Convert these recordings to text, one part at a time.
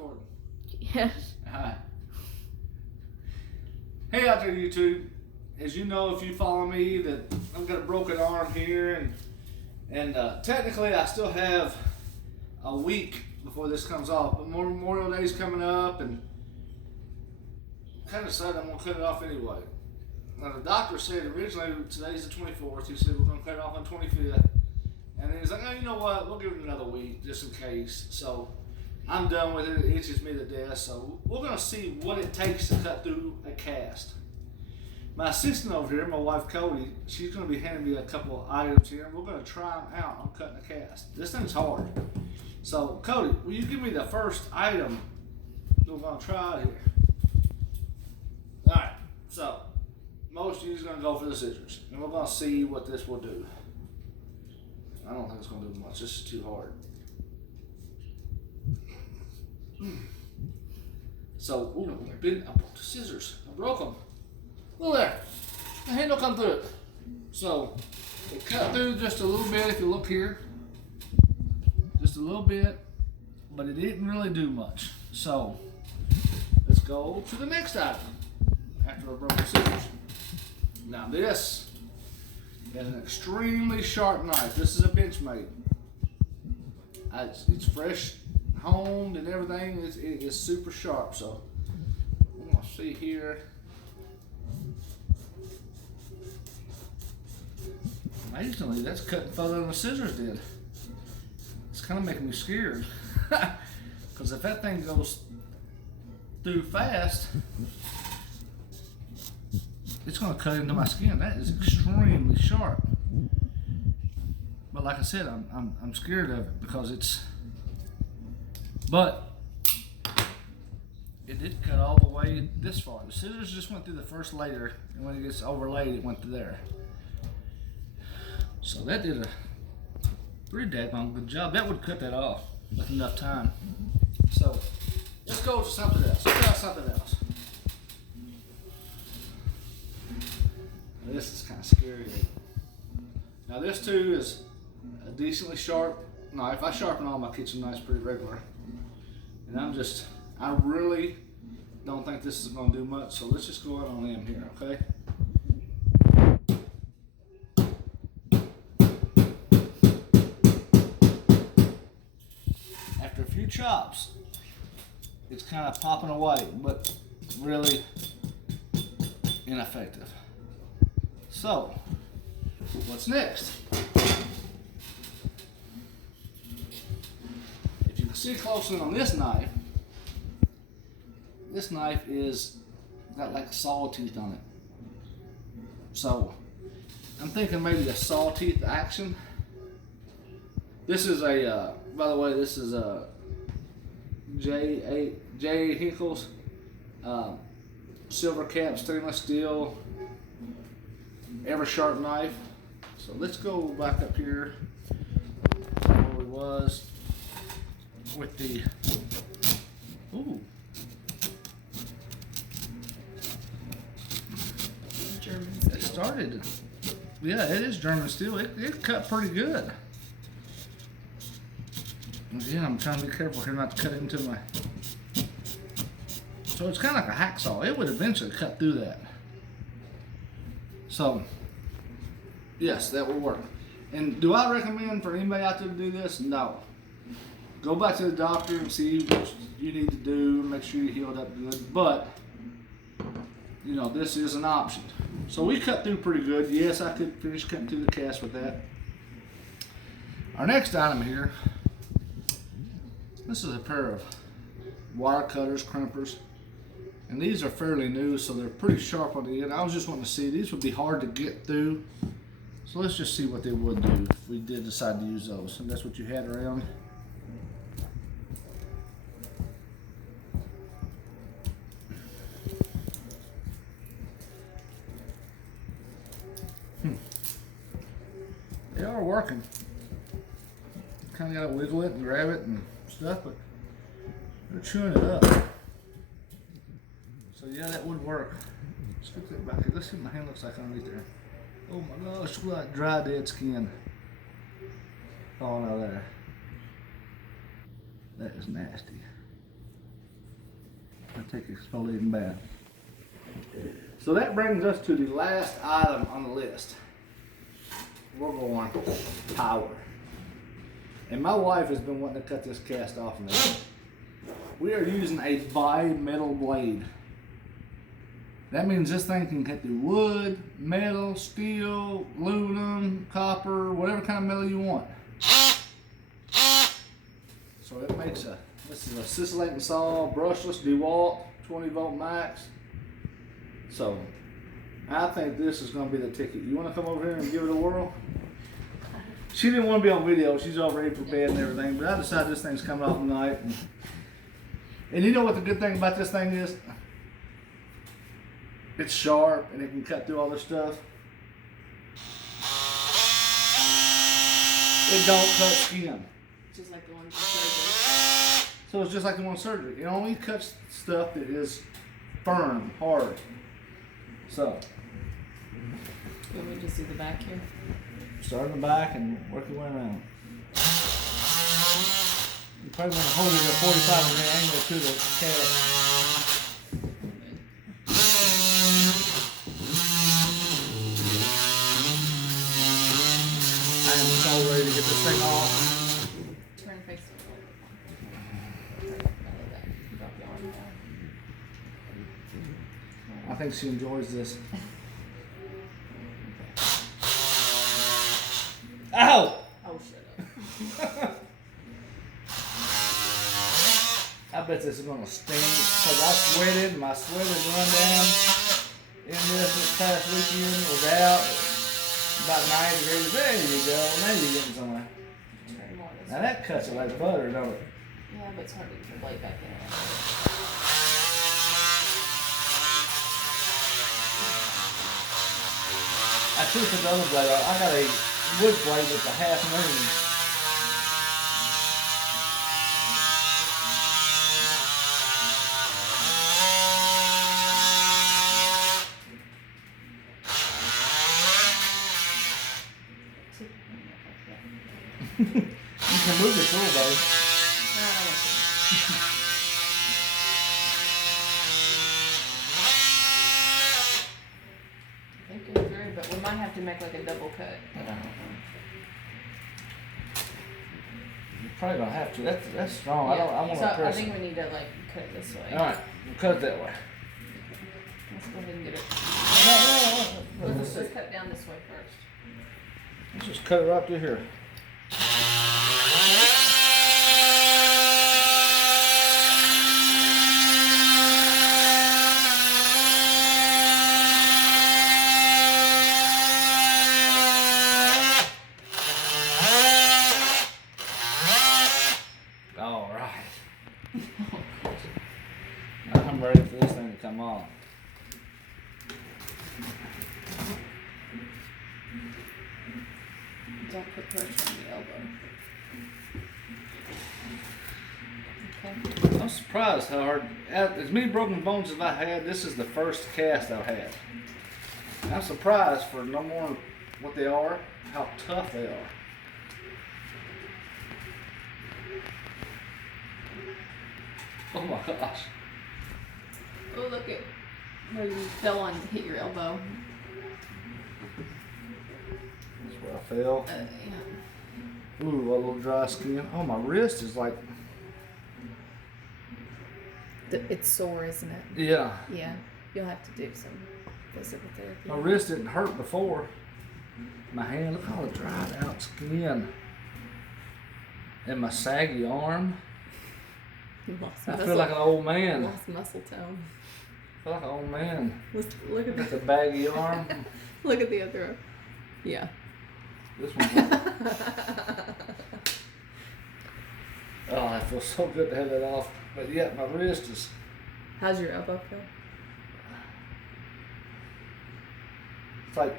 recording? Yes. Hey out there, YouTube. As you know, if you follow me, that I've got a broken arm here, and technically I still have a week before this comes off. But Memorial Day's coming up, and kind of decided I'm gonna cut it off anyway. Now the doctor said originally today's the 24th. He said we're gonna cut it off on 25th, and then he's like, oh, you know what? We'll give it another week just in case. So I'm done with it. It itches me to death. So we're gonna see what it takes to cut through a cast. My assistant over here, my wife Cody, she's gonna be handing me a couple of items here, and we're gonna try them out on cutting a cast. This thing's hard. So Cody, will you give me the first item that we're gonna try out here? All right. So most of you's gonna go for the scissors, and we're gonna see what this will do. I don't think it's gonna do much. This is too hard. So, ooh, I broke the scissors. I broke them. Look there. The handle come through it. So, it cut through just a little bit if you look here. Just a little bit, but it didn't really do much. So, let's go to the next item after I broke the scissors. Now this is an extremely sharp knife. This is a Benchmade. It's fresh honed and everything. It is super sharp. So I'm gonna see here. Amazingly, that's cutting further than the scissors did. It's kind of making me scared. Because if that thing goes through fast, it's going to cut into my skin. That is extremely sharp. But like I said, I'm scared of it because it's. But it did cut all the way this far. The scissors just went through the first layer, and when it gets overlaid, it went through there. So that did a pretty daggone good job. That would cut that off with enough time. So let's go to something else. Let's try something else. This is kind of scary. Now this too is a decently sharp knife. I sharpen all my kitchen knives pretty regular. And I really don't think this is going to do much. So let's just go out on a limb here, okay? After a few chops, it's kind of popping away, but really ineffective. So, what's next? If you can see closely on this knife is got like saw teeth on it. So, I'm thinking maybe a saw teeth action. This is a, by the way, this is a J. Hinkles silver cap stainless steel ever sharp knife. So let's go back up here where we was with the German it started. Yeah, it is German steel. It cut pretty good. Again, I'm trying to be careful here not to cut into my. So it's kind of like a hacksaw. It would eventually cut through that. So, yes, that will work. And do I recommend for anybody out there to do this? No. Go back to the doctor and see what you need to do. Make sure you're healed up good. But, you know, this is an option. So we cut through pretty good. Yes, I could finish cutting through the cast with that. Our next item here. This is a pair of wire cutters, crimpers. And these are fairly new, so they're pretty sharp on the end. I was just wanting to see, these would be hard to get through. So let's just see what they would do if we did decide to use those. And that's what you had around. They are working. Kind of got to wiggle it and grab it and stuff, but they're chewing it up. So yeah, that would work. Let's get that back here. Let's see what my hand looks like underneath there. Oh my gosh, look at that dry dead skin falling out of there. That is nasty. I take exfoliating bath. So that brings us to the last item on the list. We're going power. And my wife has been wanting to cut this cast off of me. We are using a bi-metal blade. That means this thing can cut through wood, metal, steel, aluminum, copper, whatever kind of metal you want. So it makes this is a scintillating saw, brushless, DeWalt, 20 volt max. So I think this is going to be the ticket. You want to come over here and give it a whirl? She didn't want to be on video. She's all ready for bed and everything. But I decided this thing's coming off tonight. And you know what the good thing about this thing is? It's sharp and it can cut through all this stuff. It don't cut skin. Just like the one for surgery. So it's just like the one surgery. It only cuts stuff that is firm, hard. So. Let me just do the back here. Start in the back and work your way around. You probably want to hold it at 45 degree angle to the cast. I am so ready to get this thing off. Turn face Drop your arm down. I think she enjoys this. Ow! Oh, shut up. I bet this is gonna sting because I sweated. My sweat has run down in this past weekend. Was out about 90 degrees. There you go. Now you're getting somewhere. Turn more this Now way. that cuts it like butter, don't it? Yeah, but it's hard to get the blade back in. I took the other blade out. I got a wood blade with a half moon. You can move the tool, babe. I think it's through, but we might have to make like a double cut. You're probably gonna have to. That's strong. Yeah. I want So to press I think it. we need to like cut it this way. All right, we'll cut it that way. Let's go ahead and get it. No. Let's just cut down this way first. Let's just cut it right through here. All right. Now I'm ready for this thing to come off. Don't put pressure on the elbow. Okay. I'm surprised how hard, as many broken bones as I had, this is the first cast I've had. I'm surprised for no more what they are, how tough they are. Oh my gosh. Oh, look at where you fell on, hit your elbow. That's where I fell. Yeah. Ooh, a little dry skin. Oh, my wrist is like, It's sore, isn't it? yeah. Yeah. You'll have to do some physical therapy. My wrist didn't hurt before. My hand, look at all the dried out skin. And my saggy arm. You lost I muscle. feel like an old man. Lost muscle tone. I feel like an old man. Look at With a the baggy arm. look at the other arm. Yeah. This one's like, oh, it feels so good to have that off. But yeah, my wrist is, How's your elbow feel? it's like,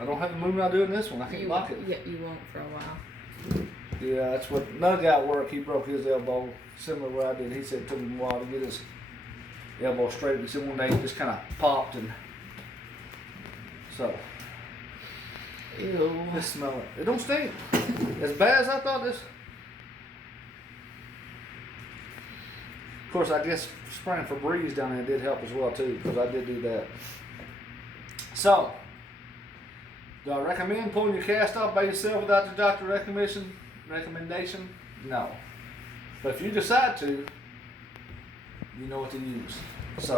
I don't have the movement I do in this one. I can't lock it. Yeah, you won't for a while. Yeah, that's what, another guy at work, he broke his elbow similar to what I did. He said it took him a while to get his elbow straight. He said one day it just kind of popped and so. Ew. Just smell it. It don't stink. As bad as I thought this. Of course, I guess spraying Febreze down there did help as well too, because I did do that. So, do I recommend pulling your cast off by yourself without the doctor recommendation? No. But if you decide to, you know what to use. So,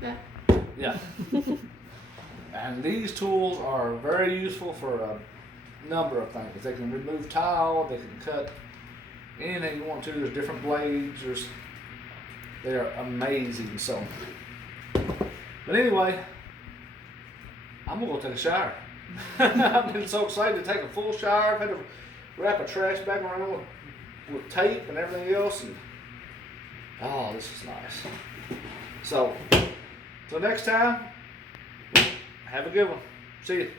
yeah. And these tools are very useful for a number of things. They can remove tile, they can cut anything you want to. There's different blades. They're amazing. So, but anyway, I'm gonna go take a shower. I've been so excited to take a full shower. I've had to wrap a trash bag around with tape and everything else, and oh, this is nice. So, till next time, have a good one. See you.